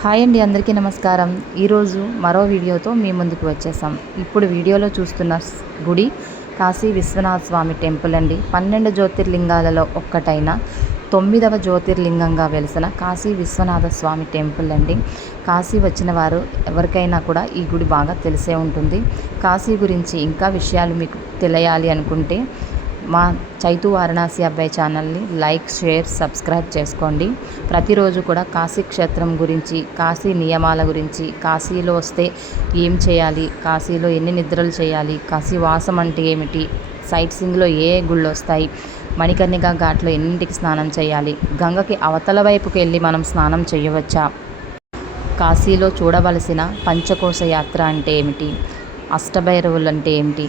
Hi అండి అందరికీ నమస్కారం. ఈరోజు మరో వీడియోతో మీ ముందుకు వచ్చేసాం. ఇప్పుడు వీడియోలో చూస్తున్న గుడి కాశీ విశ్వనాథ స్వామి టెంపుల్ అండి. పన్నెండు జ్యోతిర్లింగాలలో ఒక్కటైన తొమ్మిదవ జ్యోతిర్లింగంగా వెలిసిన కాశీ విశ్వనాథ స్వామి టెంపుల్ అండి. కాశీ వచ్చిన వారు ఎవరికైనా కూడా ఈ గుడి బాగా తెలిసే ఉంటుంది. కాశీ గురించి ఇంకా విషయాలు మీకు తెలియాలి అనుకుంటే మా చైతు వారణాసి అబ్బాయి ఛానల్ని లైక్ షేర్ సబ్స్క్రైబ్ చేసుకోండి. ప్రతిరోజు కూడా కాశీ క్షేత్రం గురించి కాశీ నియమాల గురించి కాశీలో వస్తే ఏం చేయాలి కాశీలో ఎన్ని నిద్రలు చేయాలి కాశీ వాసం అంటే ఏమిటి సైట్ సింగ్లో ఏ గుళ్ళు వస్తాయి మణికర్ణిక ఘాట్లో ఎన్నింటికి స్నానం చేయాలి గంగకి అవతల వైపుకి వెళ్ళి మనం స్నానం చేయవచ్చా కాశీలో చూడవలసిన పంచకోశ యాత్ర అంటే ఏమిటి అష్టభైరవులు అంటే ఏమిటి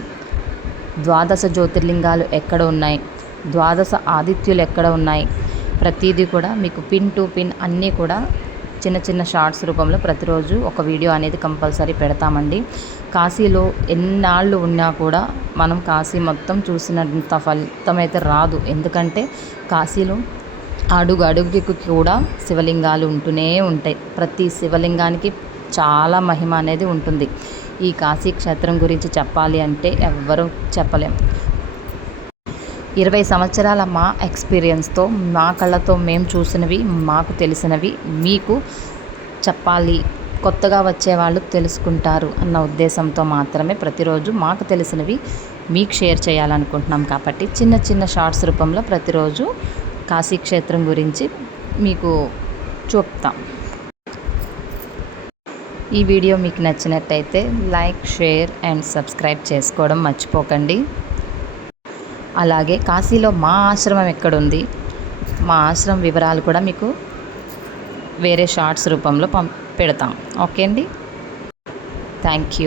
ద్వాదశ జ్యోతిర్లింగాలు ఎక్కడ ఉన్నాయి? ద్వాదశ ఆదిత్యులు ఎక్కడ ఉన్నాయి? ప్రతిదీ కూడా మీకు పిన్ టు పిన్ అన్నీ కూడా చిన్న చిన్న షార్ట్స్ రూపంలో ప్రతిరోజు ఒక వీడియో అనేది కంపల్సరీ పెడతామండి. కాశీలో ఎన్నాళ్ళు ఉన్నా కూడా మనం కాశీ మొత్తం చూసినంత ఫలితం అయితే రాదు. ఎందుకంటే కాశీలో అడుగు అడుగుకి కూడా శివలింగాలు ఉంటూనే ఉంటాయి. ప్రతి శివలింగానికి చాలా మహిమ అనేది ఉంటుంది. ఈ కాశీ క్షేత్రం గురించి చెప్పాలి అంటే ఎవ్వరూ చెప్పలేం. ఇరవై సంవత్సరాల మా ఎక్స్పీరియన్స్తో మా కళ్ళతో మేము చూసినవి మాకు తెలిసినవి మీకు చెప్పాలి కొత్తగా వచ్చేవాళ్ళు తెలుసుకుంటారు అన్న ఉద్దేశంతో మాత్రమే ప్రతిరోజు మాకు తెలిసినవి మీకు షేర్ చేయాలనుకుంటున్నాం కాబట్టి చిన్న చిన్న షార్ట్స్ రూపంలో ప్రతిరోజు కాశీ క్షేత్రం గురించి మీకు చూపుతాం. ఈ వీడియో మీకు నచ్చినట్టయితే లైక్ షేర్ అండ్ సబ్స్క్రైబ్ చేసుకోవడం మర్చిపోకండి. అలాగే కాశీలో మా ఆశ్రమం ఎక్కడుంది? మా ఆశ్రమం వివరాలు కూడా మీకు వేరే షార్ట్స్ రూపంలో పం పెడతాం. ఓకే అండి? Thank you.